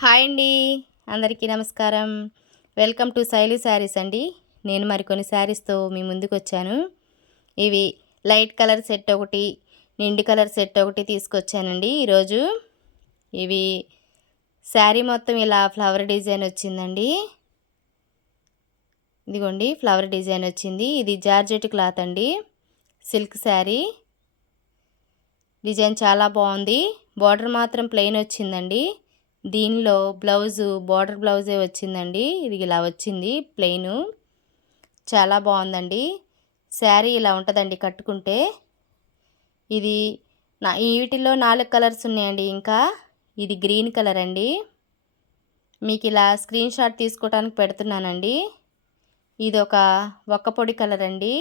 Hi అండి, అందరికీ నమస్కారం. వెల్కమ్ టు శైలు శారీస్ అండి. నేను మరికొన్ని శారీస్తో మీ ముందుకు వచ్చాను. ఇవి లైట్ కలర్ సెట్ ఒకటి, నిండు కలర్ సెట్ ఒకటి తీసుకొచ్చానండి ఈరోజు. ఇవి శారీ మొత్తం ఇలా ఫ్లవర్ డిజైన్ వచ్చిందండి. ఇదిగోండి ఫ్లవర్ డిజైన్ వచ్చింది. ఇది జార్జెట్ క్లాత్ అండి, సిల్క్ శారీ. డిజైన్ చాలా బాగుంది. బార్డర్ మాత్రం ప్లెయిన్ వచ్చిందండి. దీనిలో బ్లౌజు బార్డర్ బ్లౌజే వచ్చిందండి. ఇది ఇలా వచ్చింది ప్లెయిను. చాలా బాగుందండి. శారీ ఇలా ఉంటుందండి కట్టుకుంటే. ఇది వీటిలో 4 కలర్స్ ఉన్నాయండి. ఇంకా ఇది గ్రీన్ కలర్ అండి. మీకు ఇలా స్క్రీన్ షాట్ తీసుకోవడానికి పెడుతున్నానండి. ఇది ఒక్క పొడి కలర్ అండి.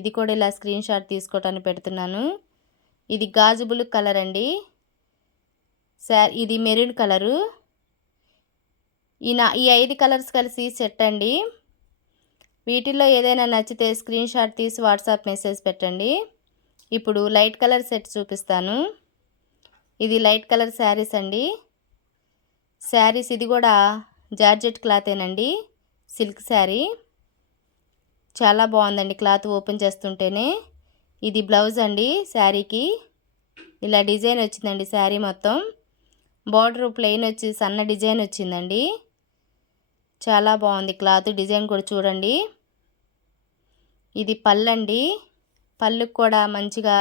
ఇది కూడా ఇలా స్క్రీన్ షాట్ తీసుకోవడానికి పెడుతున్నాను. ఇది గాజు బులుగు కలర్ అండి. ఇది మెరూన్ కలరు. ఈ 5 కలర్స్ కలిసి సెట్ అండి. వీటిల్లో ఏదైనా నచ్చితే స్క్రీన్ షాట్ తీసి వాట్సాప్ మెసేజ్ పెట్టండి. ఇప్పుడు లైట్ కలర్ సెట్ చూపిస్తాను. ఇది లైట్ కలర్ శారీస్ అండి. శారీస్ ఇది కూడా జార్జెట్ క్లాతేనండి, సిల్క్ శారీ. చాలా బాగుందండి క్లాత్ ఓపెన్ చేస్తుంటేనే. ఇది బ్లౌజ్ అండి. శారీకి ఇలా డిజైన్ వచ్చిందండి. శారీ మొత్తం బార్డర్ ప్లెయిన్ వచ్చి సన్న డిజైన్ వచ్చిందండి. చాలా బాగుంది క్లాత్. డిజైన్ కూడా చూడండి. ఇది పళ్ళు అండి. పళ్ళుకి కూడా మంచిగా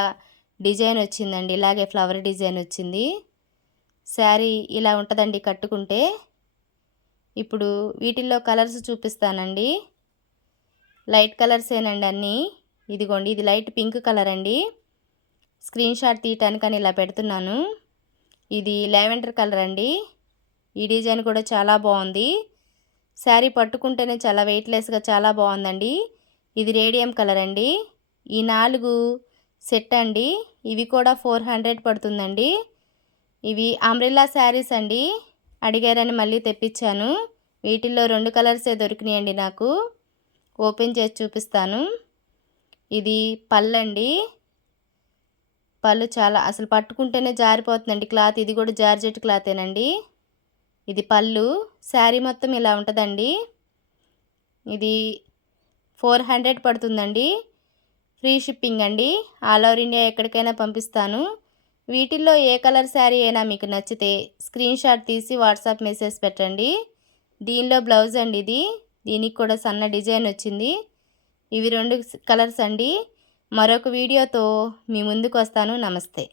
డిజైన్ వచ్చిందండి. ఇలాగే ఫ్లవర్ డిజైన్ వచ్చింది. శారీ ఇలా ఉంటుందండి కట్టుకుంటే. ఇప్పుడు వీటిల్లో కలర్స్ చూపిస్తానండి. లైట్ కలర్సేనండి అన్నీ. ఇదిగోండి ఇది లైట్ పింక్ కలర్ అండి. స్క్రీన్ షాట్ తీయటానికని ఇలా పెడుతున్నాను. ఇది లావెండర్ కలర్ అండి. ఈ డిజైన్ కూడా చాలా బాగుంది. శారీ పట్టుకుంటేనే చాలా వెయిట్లెస్గా చాలా బాగుందండి. ఇది రేడియం కలర్ అండి. ఈ 4 సెట్ అండి. ఇవి కూడా 400 పడుతుందండి. ఇవి అంబ్రెల్లా శారీస్ అండి. అడిగారని మళ్ళీ తెప్పించాను. వీటిల్లో 2 కలర్సే దొరికినాయండి నాకు. ఓపెన్ చేసి చూపిస్తాను. ఇది పళ్ళు అండి. పళ్ళు చాలా అసలు పట్టుకుంటేనే జారిపోతుందండి క్లాత్. ఇది కూడా జార్జెట్ క్లాతేనండి. ఇది పళ్ళు. శారీ మొత్తం ఇలా ఉంటుందండి. ఇది 400 పడుతుందండి. ఫ్రీ షిప్పింగ్ అండి. ఆల్ ఓవర్ ఇండియా ఎక్కడికైనా పంపిస్తాను. వీటిల్లో ఏ కలర్ శారీ అయినా మీకు నచ్చితే స్క్రీన్ షాట్ తీసి వాట్సాప్ మెసేజ్ పెట్టండి. దీనిలో బ్లౌజ్ అండి ఇది. దీనికి కూడా సన్న డిజైన్ వచ్చింది. ఇవి 2 కలర్స్ అండి. మరొక వీడియోతో మీ ముందుకు వస్తాను. నమస్తే.